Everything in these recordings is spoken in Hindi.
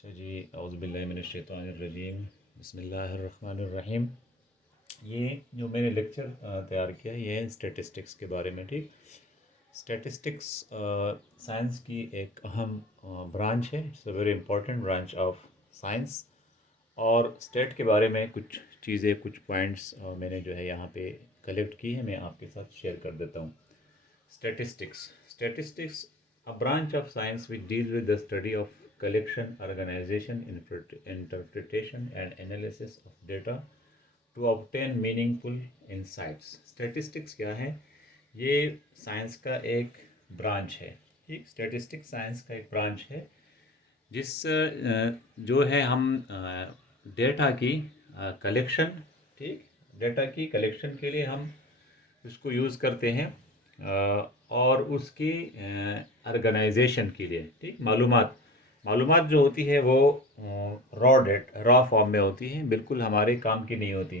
अच्छा जी, औज़ुबिल्लाहि मिनश्शैतानिर्रजीम, बिस्मिल्लाहिर्रहमानिर्रहीम। ये जो मैंने लेक्चर तैयार किया ये है स्टैटिस्टिक्स के बारे में। ठीक, स्टैटिस्टिक्स साइंस की एक अहम ब्रांच है। It's a very important branch of science. और स्टेट के बारे में कुछ चीज़ें, कुछ पॉइंट्स मैंने जो है यहाँ पे कलेक्ट की है, मैं आपके साथ शेयर कर देता हूँ। Statistics, a branch of science which deals with the study of collection, organization, interpretation, and analysis of data to obtain meaningful insights. Statistics क्या है? ये साइंस का एक ब्रांच है। ठीक, स्टैटिस्टिक्स साइंस का एक ब्रांच है जिस जो है हम डेटा की कलेक्शन, ठीक, डेटा की कलेक्शन के लिए हम इसको यूज़ करते हैं और उसकी ऑर्गेनाइजेशन के लिए। ठीक, मालूमात मालूमात जो होती है वो रॉ फॉर्म में होती है, बिल्कुल हमारे काम की नहीं होती।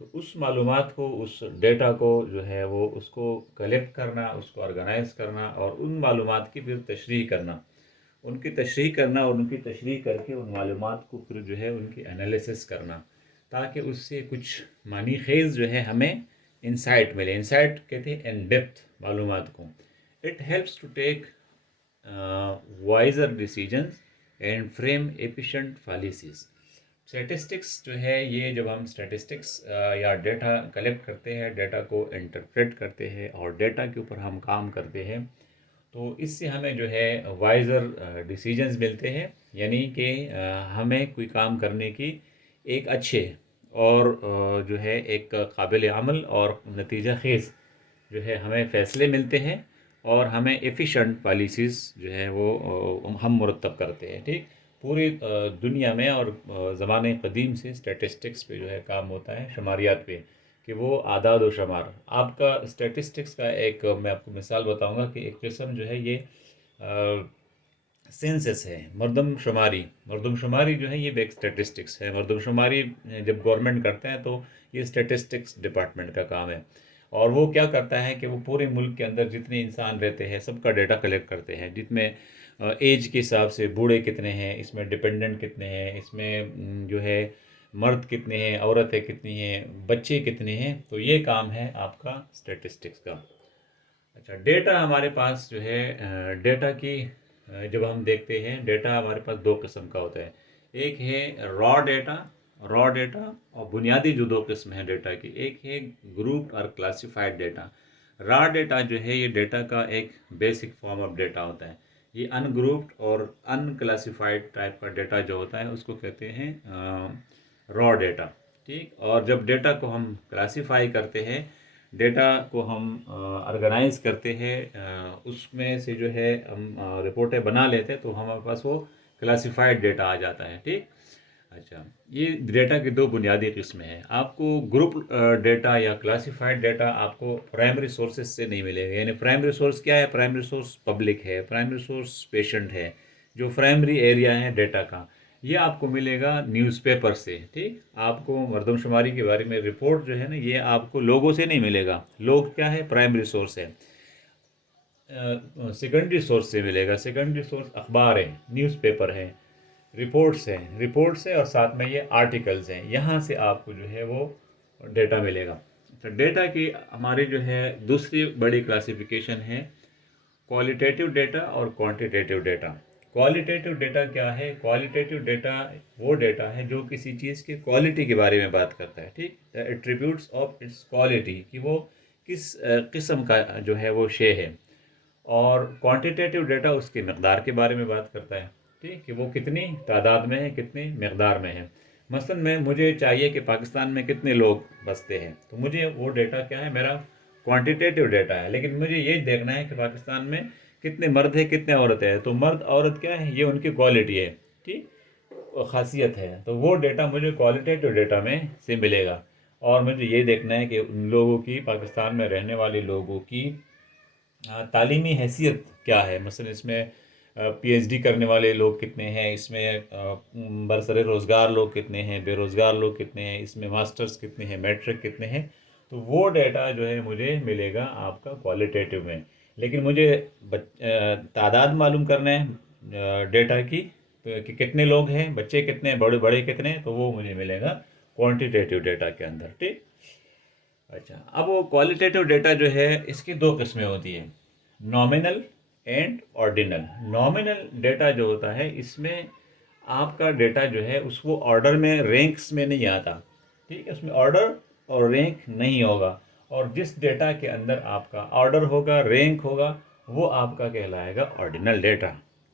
तो उस मालूमात को, उस डेटा को जो है वो उसको कलेक्ट करना, उसको ऑर्गेनाइज करना और उन मालूमात की फिर तशरीह करना, और उनकी तशरीह करके उन मालूमात को फिर जो है उनकी एनालिसिस करना, ताकि उससे कुछ मानी खेज़ जो है हमें इंसाइट मिले। इंसाइट कहते हैं इन डेप्थ मालूमात को। It helps to take wiser decisions and frame efficient policies. Statistics जो है, ये जब हम स्टैटिस्टिक्स या डेटा कलेक्ट करते हैं, डेटा को इंटरप्रेट करते हैं और डेटा के ऊपर हम काम करते हैं, तो इससे हमें जो है वाइज़र डिसीजंस मिलते हैं। यानी कि हमें कोई काम करने की एक अच्छे और जो है एक काबिल अमल और नतीजा खेज़ जो है हमें फ़ैसले मिलते हैं, और हमें एफिशिएंट पॉलिसीज़ जो है वो हम मुरतब करते हैं। ठीक, पूरी दुनिया में और ज़माने क़दीम से स्टैटिस्टिक्स पे जो है काम होता है, शुमारियात पे, कि वो आदाद व शुमार। आपका स्टैटिस्टिक्स का एक मैं आपको मिसाल बताऊंगा कि एक किस्म जो है ये सेंसस है, मरदमशुमारी जो है ये भी एक स्टैटिस्टिक्स है। मरदमशुमारी जब गवर्नमेंट करते हैं तो ये स्टैटिस्टिक्स डिपार्टमेंट का काम है। और वो क्या करता है कि वो पूरे मुल्क के अंदर जितने इंसान रहते हैं सबका डाटा कलेक्ट करते हैं, जितने एज के हिसाब से बूढ़े कितने हैं, इसमें डिपेंडेंट कितने हैं, इसमें जो है मर्द कितने हैं, औरतें कितनी हैं, बच्चे कितने हैं। तो ये काम है आपका स्टैटिस्टिक्स का। अच्छा, डेटा हमारे पास जो है डेटा की जब हम देखते हैं, डेटा हमारे पास दो किस्म का होता है। एक है रॉ डेटा और बुनियादी जो दो किस्म है डेटा की, एक है ग्रुप्ड और क्लासिफाइड डेटा। रॉ डेटा जो है ये डेटा का एक बेसिक फॉर्म ऑफ डेटा होता है। ये अनग्रुप्ड और अनक्लासिफाइड टाइप का डेटा जो होता है उसको कहते हैं रॉ डेटा। ठीक, और जब डेटा को हम क्लासिफाई करते हैं, डेटा को हम ऑर्गेनाइज करते हैं, उसमें से जो है हम रिपोर्टें बना लेते हैं, तो हमारे पास वो क्लासिफाइड डेटा आ जाता है। ठीक, अच्छा, ये डेटा की दो बुनियादी किस्में हैं। आपको ग्रुप डेटा या क्लासिफाइड डेटा आपको प्राइमरी सोर्सेज से नहीं मिलेगा। यानी प्राइमरी सोर्स क्या है? प्राइमरी सोर्स पब्लिक है, प्राइमरी सोर्स पेशेंट है, जो प्राइमरी एरिया है डेटा का, ये आपको मिलेगा न्यूज़पेपर से। ठीक, आपको मरदमशुमारी के बारे में रिपोर्ट जो है ना, ये आपको लोगों से नहीं मिलेगा। लोग क्या है? प्राइमरी सोर्स है। सेकेंडरी सोर्स से मिलेगा। सेकेंडरी सोर्स अखबार है, न्यूज़पेपर है, रिपोर्ट्स है और साथ में ये आर्टिकल्स हैं। यहाँ से आपको जो है वो डेटा मिलेगा। तो डेटा की हमारी जो है दूसरी बड़ी क्लासिफिकेशन है क्वालिटेटिव डेटा और क्वांटिटेटिव डेटा। क्वालिटेटिव डेटा क्या है? क्वालिटेटिव डेटा वो डेटा है जो किसी चीज़ की क्वालिटी के बारे में बात करता है। ठीक, एट्रीब्यूट्स ऑफ इट्स क्वालिटी, कि वो किस किस्म का जो है वो शे है। और क्वांटिटेटिव डेटा उसकी मकदार के बारे में बात करता है। ठीक, कि वो कितनी तादाद में है, कितनी मकदार में है। मसलन में मुझे चाहिए कि पाकिस्तान में कितने लोग बसते हैं, तो मुझे वो डेटा क्या है? मेरा क्वांटिटेटिव डेटा है। लेकिन मुझे ये देखना है कि पाकिस्तान में कितने मर्द हैं, कितने औरतें हैं। तो मर्द औरत क्या है? ये उनकी क्वालिटी है। ठीक, खासियत है। तो वो डेटा मुझे क्वालिटेटिव डेटा में से मिलेगा। और मुझे ये देखना है कि उन लोगों की, पाकिस्तान में रहने वाले लोगों की तालीमी हैसियत क्या है। मसलन इसमें पीएचडी करने वाले लोग कितने हैं, इसमें बरसरे रोज़गार लोग कितने हैं, बेरोज़गार लोग कितने हैं, इसमें मास्टर्स कितने हैं, मैट्रिक कितने हैं। तो वो डेटा जो है मुझे मिलेगा आपका क्वालिटेटिव में। लेकिन मुझे तादाद मालूम करना है डेटा की, कि कितने लोग हैं, बच्चे कितने, बड़े बड़े कितने, तो वो मुझे मिलेगा क्वांटिटेटिव डेटा के अंदर। ठीक। अच्छा, अब वो क्वालिटेटिव डेटा जो है इसकी दो किस्में होती है, nominal and ordinal. Nominal data जो होता है इसमें आपका डेटा जो है उसको ऑर्डर में, रैंक्स में नहीं आता। ठीक है, उसमें ऑर्डर और रैंक नहीं होगा, और जिस डेटा के अंदर आपका ऑर्डर होगा, रैंक होगा, वो आपका कहलाएगा ऑर्डिनल डेटा।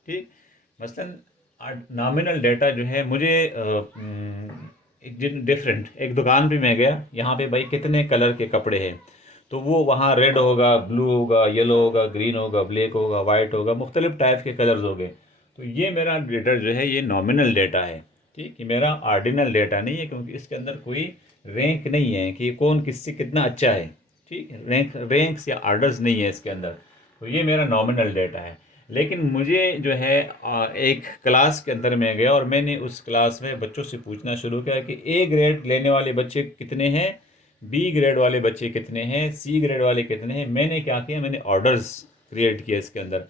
ठीक। मसलन नॉमिनल डेटा जो है मुझे एक डिफरेंट, एक दुकान पे मैं गया, यहाँ पे भाई कितने कलर के कपड़े हैं, तो वो वहाँ रेड होगा, ब्लू होगा, येलो होगा, ग्रीन होगा, ब्लैक होगा, वाइट होगा, मुख्तलिफ टाइप के कलर्स होंगे। तो ये मेरा डेटा जो है ये नॉमिनल डेटा है। ठीक, ये मेरा ऑर्डिनल डेटा नहीं है, क्योंकि इसके अंदर कोई रैंक नहीं है कि कौन किससे कितना अच्छा है। ठीक, रैंक्स या ऑर्डर्स नहीं है इसके अंदर। तो ये मेरा नॉमिनल डेटा है। लेकिन मुझे जो है एक क्लास के अंदर मैं गया और मैंने उस क्लास में बच्चों से पूछना शुरू किया कि ए ग्रेड लेने वाले बच्चे कितने हैं, बी ग्रेड वाले बच्चे कितने हैं, सी ग्रेड वाले कितने हैं। मैंने क्या किया, मैंने ऑर्डर्स क्रिएट किया इसके अंदर।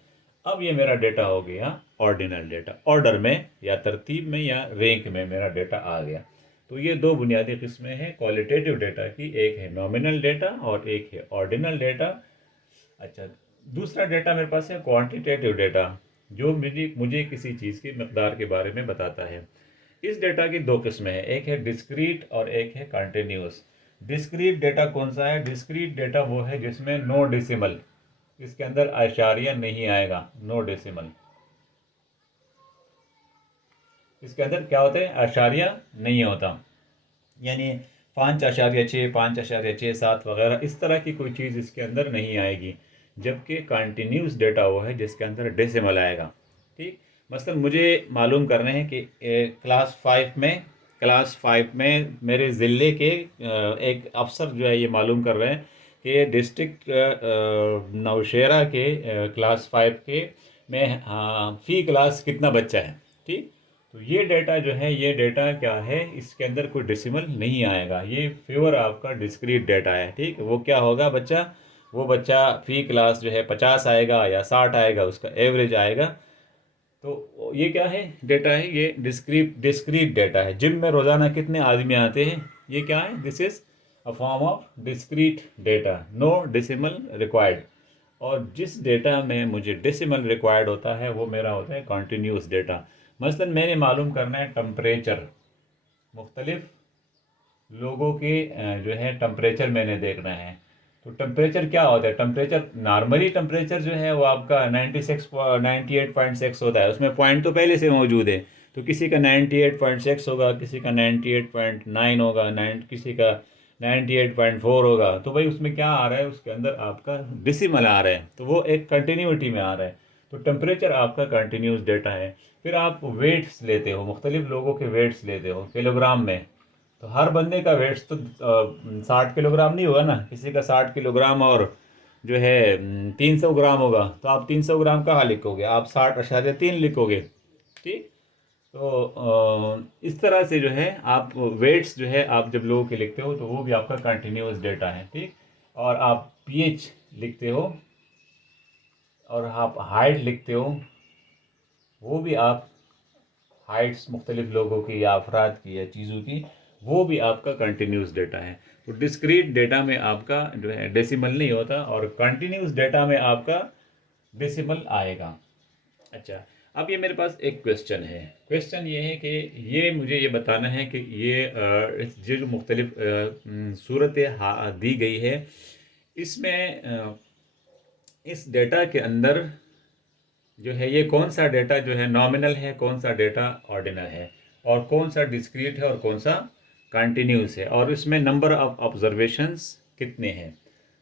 अब ये मेरा डेटा हो गया ऑर्डिनल डेटा, ऑर्डर में या तरतीब में या रैंक में मेरा डेटा आ गया। तो ये दो बुनियादी किस्में हैं क्वालिटेटिव डेटा की, एक है नॉमिनल डेटा और एक है ऑर्डिनल डेटा। अच्छा, दूसरा डेटा मेरे पास है क्वांटिटेटिव डेटा, जो मुझे किसी चीज़ की मकदार के बारे में बताता है। इस डेटा की दो किस्में हैं, एक है डिस्क्रीट और एक है कंटिन्यूस। डिस्क्रीट डेटा कौन सा है? डिस्क्रीट डेटा वो है जिसमें नो डेसिमल, इसके अंदर आशारिया नहीं आएगा, नो डेसिमल। इसके अंदर क्या होता है? आशारिया नहीं होता, यानी 5.6, 5.67 वगैरह इस तरह की कोई चीज़ इसके अंदर नहीं आएगी। जबकि कंटिन्यूस डेटा वो है जिसके अंदर डेसिमल आएगा। ठीक, मसलन मुझे मालूम करने हैं कि क्लास 5 में मेरे ज़िले के एक अफसर जो है ये मालूम कर रहे हैं कि डिस्ट्रिक्ट नौशेरा के क्लास 5 के में फ़ी क्लास कितना बच्चा है। ठीक, तो ये डेटा जो है, ये डेटा क्या है, इसके अंदर कोई डेसिमल नहीं आएगा, ये प्योर आपका डिस्क्रीट डेटा है। ठीक, वो क्या होगा बच्चा, वो बच्चा फ़ी क्लास जो है 50 आएगा या 60 आएगा, उसका एवरेज आएगा। तो ये क्या है डेटा है, ये डिस्क्रीट डेटा है। जिम में रोज़ाना कितने आदमी आते हैं, ये क्या है, this is a form of discrete data, no decimal required. और जिस डेटा में मुझे डेसिमल रिक्वायर्ड होता है वो मेरा होता है कॉन्टीन्यूस डेटा। मसलन मैंने मालूम करना है टेम्परेचर, मुख्तलिफ लोगों के जो है टेम्परेचर मैंने देखना है। तो टेम्परेचर क्या होता है, टेम्परेचर नॉर्मली टेम्परेचर जो है वो आपका 98.6 होता है, उसमें पॉइंट तो पहले से मौजूद है। तो किसी का 98.6 होगा, किसी का 98.9 होगा, किसी का 98.4 होगा। तो भाई उसमें क्या आ रहा है, उसके अंदर आपका डेसिमल आ रहा है, तो वो एक कंटिन्यूटी में आ रहा है। तो टेम्परेचर आपका कंटिन्यूस डेटा है। फिर आप वेट्स लेते हो, मुख्तलिफ लोगों के वेट्स लेते हो किलोग्राम में। तो हर बंदे का वेट्स तो 60 किलोग्राम नहीं होगा ना, किसी का 60 किलोग्राम और जो है 300 ग्राम होगा। तो आप 300 ग्राम कहाँ लिखोगे, आप 60.3 लिखोगे। ठीक, तो इस तरह से जो है आप वेट्स जो है आप जब लोगों के लिखते हो तो वो भी आपका कंटिन्यूस डेटा है। ठीक, और आप पीएच लिखते हो और आप हाइट लिखते हो, वो भी आप हाइट्स मुख्तलिफ लोगों की या अफराद की या चीज़ों की, वो भी आपका कंटिन्यूस डेटा है। तो डिस्क्रीट डेटा में आपका जो है डेसिमल नहीं होता, और कंटिन्यूस डेटा में आपका डेसिमल आएगा। अच्छा, अब ये मेरे पास एक क्वेश्चन है। क्वेश्चन ये है कि ये मुझे ये बताना है कि ये जो मुख्तलिफ सूरत दी गई है, इसमें इस डेटा के अंदर जो है ये कौन सा डेटा जो है नॉमिनल है, कौन सा डेटा ऑर्डिनल है, और कौन सा डिस्क्रीट है और कौन सा कंटिन्यूस है, और इसमें नंबर ऑफ ऑब्जर्वेशंस कितने हैं।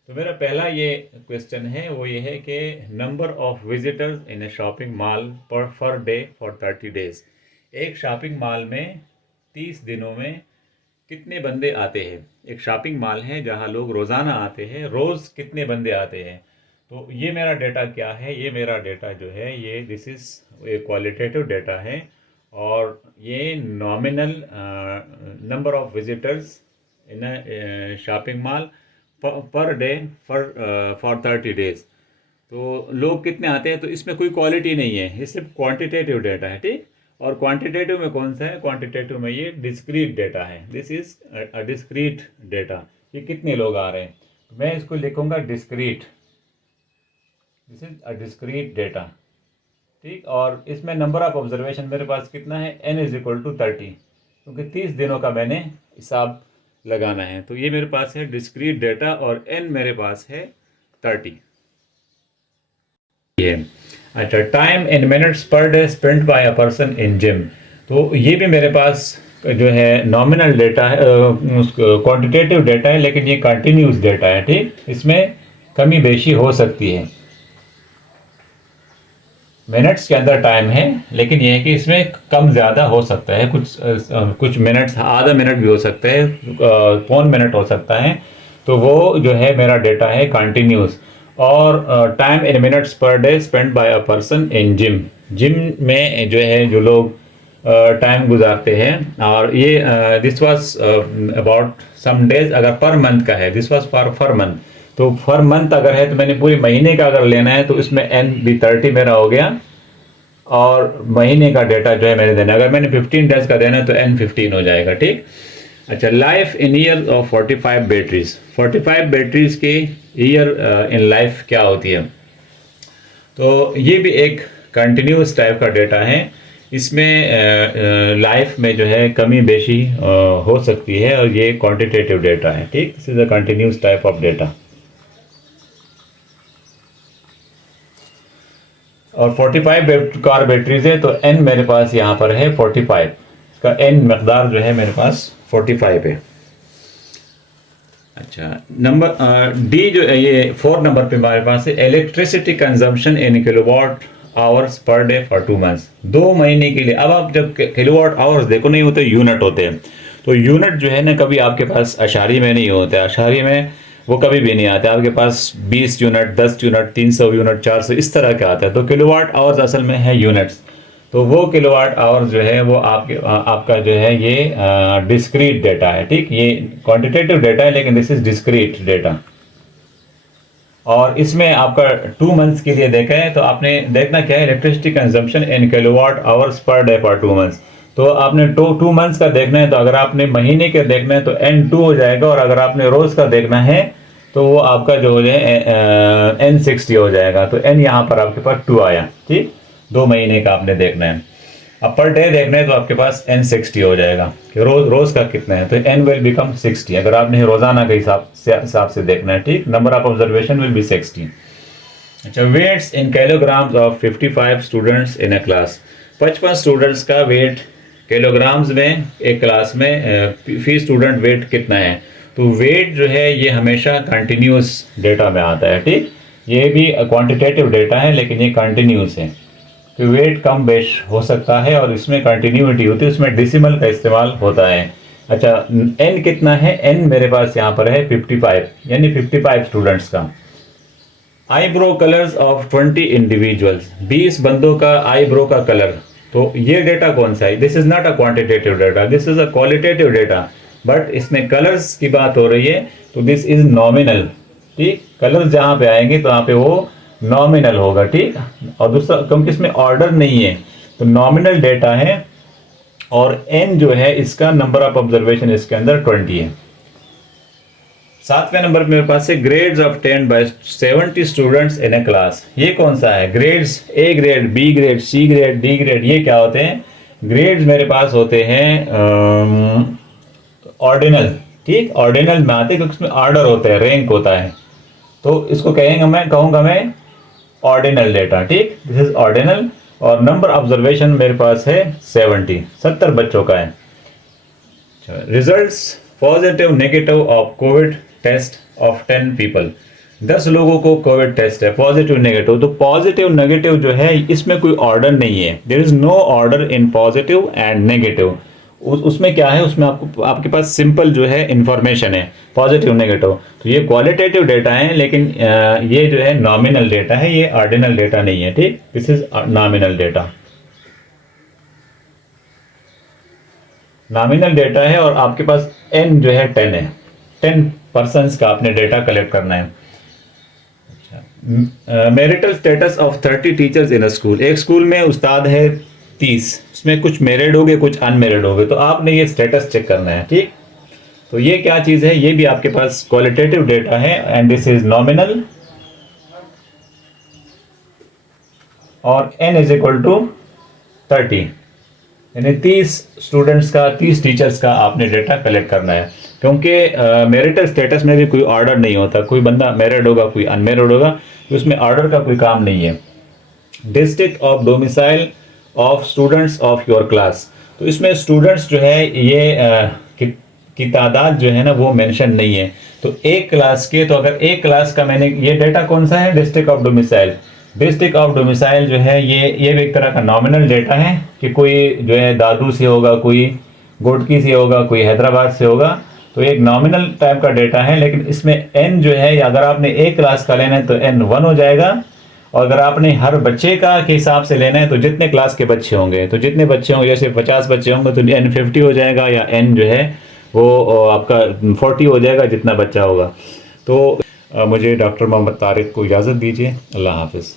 तो मेरा पहला ये क्वेश्चन है वो ये है कि number of visitors in A shopping mall per day for 30 days. एक शॉपिंग मॉल में 30 दिनों में कितने बंदे आते हैं। एक शॉपिंग मॉल है जहाँ लोग रोज़ाना आते हैं, रोज़ कितने बंदे आते हैं। तो ये मेरा डेटा क्या है, ये मेरा डेटा जो है ये this is a qualitative data है, और ये nominal number of visitors in a shopping mall per day for 30 days. तो लोग कितने आते हैं, तो इसमें कोई क्वालिटी नहीं है, ये सिर्फ क्वांटिटेटिव डेटा है। ठीक, और क्वांटिटेटिव में कौन सा है? क्वांटिटेटिव में ये डिस्क्रीट डेटा है। This is a discrete data. ये कितने लोग आ रहे हैं, मैं इसको लिखूंगा discrete. This is a discrete data, ठीक। और इसमें नंबर ऑफ ऑब्जर्वेशन मेरे पास कितना है? n इज इक्वल टू 30, क्योंकि 30 दिनों का मैंने हिसाब लगाना है। तो ये मेरे पास है डिस्क्रीट डेटा और n मेरे पास है 30। ये अच्छा, time in minutes per day spend by a person in gym. तो ये भी मेरे पास जो है नॉमिनल डेटा है, क्वांटिटेटिव डेटा है, लेकिन ये कंटिन्यूस डेटा है, ठीक। इसमें कमी बेशी हो सकती है, मिनट्स के अंदर टाइम है, लेकिन यह है कि इसमें कम ज़्यादा हो सकता है। कुछ मिनट्स, आधा मिनट भी हो सकता है, पौन मिनट हो सकता है। तो वो जो है मेरा डेटा है कंटिन्यूस। और time in minutes per day spend by a person in gym. Gym में जो है जो लोग टाइम गुजारते हैं, और ये this was about some days. अगर पर मंथ का है, दिस वाज फॉर मंथ। तो फॉर मंथ अगर है तो मैंने पूरे महीने का अगर लेना है तो इसमें n भी 30 मेरा हो गया, और महीने का डेटा जो है मैंने देना है। अगर मैंने 15 डेज का देना है तो n 15 हो जाएगा, ठीक। अच्छा, life in year of 45 batteries. 45 batteries के ईयर इन लाइफ क्या होती है? तो ये भी एक कंटिन्यूस टाइप का डेटा है। इसमें लाइफ में जो है कमी बेशी हो सकती है, और ये क्वांटिटेटिव डेटा है, ठीक। This is a continuous type of data. और 45 कार बैटरीज है, तो n मेरे पास यहाँ पर है 45। इसका n मकदार जो है मेरे पास 45 है। अच्छा, नंबर डी जो है, ये 4 नंबर पे हमारे पास है electricity consumption in kilowatt hours per day for 2 months. 2 महीने के लिए। अब आप जब किलोवाट आवर्स देखो, नहीं होते यूनिट होते हैं। तो यूनिट जो है ना, कभी आपके पास अशारी में नहीं होते, अशारी में वो कभी भी नहीं आते। आपके पास 20 यूनिट, 10 यूनिट, 300 यूनिट, 400 इस तरह के आता है। तो किलोवाट आवर्स असल में है यूनिट्स। तो वो किलोवाट आवर्स जो है वो आपका जो है ये डिस्क्रीट डेटा है, ठीक। ये क्वांटिटेटिव डेटा है, लेकिन दिस इज डिस्क्रीट डेटा। और इसमें आपका 2 मंथ्स के लिए देखा है, तो आपने देखना क्या है? Electricity consumption in kilowatt hours per day for 2 months. तो आपने 2 मंथ्स का देखना है, तो अगर आपने महीने के देखना है तो n2 हो जाएगा, और अगर आपने रोज का देखना है तो वो आपका जो हो जाए n60 हो जाएगा। तो n यहाँ पर आपके पास 2 आया, ठीक। 2 महीने का आपने देखना है। अब पर डे देखना है तो आपके पास n60 हो जाएगा कि रोज का कितना है, तो n विल बिकम 60 अगर आपने रोजाना के हिसाब से देखना है, ठीक। Number of observation will be 60। अच्छा, weights in kilograms of 55 students in a class. 55 students का वेट किलोग्राम्स में एक क्लास में फी स्टूडेंट वेट कितना है? तो वेट जो है ये हमेशा कंटिन्यूस डेटा में आता है, ठीक। ये भी क्वांटिटेटिव डेटा है, लेकिन ये कंटिन्यूस है। तो वेट कम बेश हो सकता है, और इसमें कंटिन्यूटी होती है, उसमें डेसिमल का इस्तेमाल होता है। अच्छा, n कितना है? n मेरे पास यहाँ पर है 55, यानी 55 स्टूडेंट्स का। Eyebrow colours of 20 individuals. 20 बंदों का आईब्रो का कलर। तो ये डेटा कौन सा है? This is not a quantitative data, this is a qualitative data. But इसमें कलर्स की बात हो रही है, तो दिस इज नॉमिनल, ठीक। कलर्स जहाँ पे आएंगे तो यहाँ पे वो नॉमिनल होगा, ठीक। और दूसरा, क्योंकि इसमें ऑर्डर नहीं है, तो नॉमिनल डेटा है। और n जो है इसका नंबर ऑफ ऑब्जर्वेशन इसके अंदर 20 है। 7वें नंबर मेरे पास है grades obtained by 70 students in a class. ये कौन सा है? Grades, A grade, B grade, C grade, D grade. ये क्या होते हैं? ग्रेड्स मेरे पास होते हैं ऑर्डिनल, ठीक। ऑर्डिनल में आते हैं क्योंकि उसमें ऑर्डर होता है, रैंक होता है। तो इसको कहूंगा मैं ऑर्डिनल डेटा, ठीक। This is ordinal. और नंबर ऑब्जर्वेशन मेरे पास है 70 बच्चों का है। Results positive negative of covid test of 10 people. 10 लोगों को कोविड टेस्ट है, पॉजिटिव नेगेटिव। तो पॉजिटिव नेगेटिव जो है इसमें कोई ऑर्डर नहीं है, there is no order in positive and negative. उसमें क्या है? उसमें आपके पास सिंपल जो है इंफॉर्मेशन है, पॉजिटिव नेगेटिव। तो ये क्वालिटेटिव डेटा है, लेकिन ये जो है नॉमिनल डेटा है, ये ऑर्डिनल डेटा नहीं है, ठीक। This is nominal data, nominal data है। और आपके पास n जो है 10 है, 10 पर्सन्स का आपने डेटा कलेक्ट करना है। Marital status of 30 teachers in a school. एक स्कूल में उस्ताद है, 30, उसमें कुछ मैरिड होगे कुछ अनमैरिड होगे, तो आपने ये स्टेटस चेक करना है। ठीक, तो ये क्या चीज़ है, ये भी आपके पास क्वालिटेटिव डेटा है एंड दिस इज नॉमिनल और n इज इक्वल टू 30, यानी 30 स्टूडेंट्स का 30 टीचर्स का आपने डेटा कलेक्ट करना है। क्योंकि मैरिटल स्टेटस में भी कोई ऑर्डर नहीं होता, कोई बंदा मैरिड होगा कोई अनमैरिड होगा, तो उसमें ऑर्डर का कोई काम नहीं है। District of domicile of students of your class, तो इसमें स्टूडेंट्स जो है ये की तादाद जो है ना वो मेंशन नहीं है। तो एक क्लास के, तो अगर एक क्लास का, मैंने ये डेटा कौन सा है, district of domicile. District of domicile जो है ये भी एक तरह का नॉमिनल डेटा है कि कोई जो है दादू से होगा, कोई गोडकी से होगा, कोई हैदराबाद से होगा, तो एक नॉमिनल टाइप का डेटा है। लेकिन इसमें n जो है, अगर आपने एक क्लास का लेना है तो n 1 हो जाएगा, और अगर आपने हर बच्चे का के हिसाब से लेना है तो जितने क्लास के बच्चे होंगे, तो जितने बच्चे होंगे, जैसे 50 बच्चे होंगे तो n 50 हो जाएगा, या n जो है वो आपका 40 हो जाएगा जितना बच्चा होगा। तो मुझे डॉक्टर मोहम्मद तारिक को इजाज़त दीजिए। अल्लाह हाफिज़।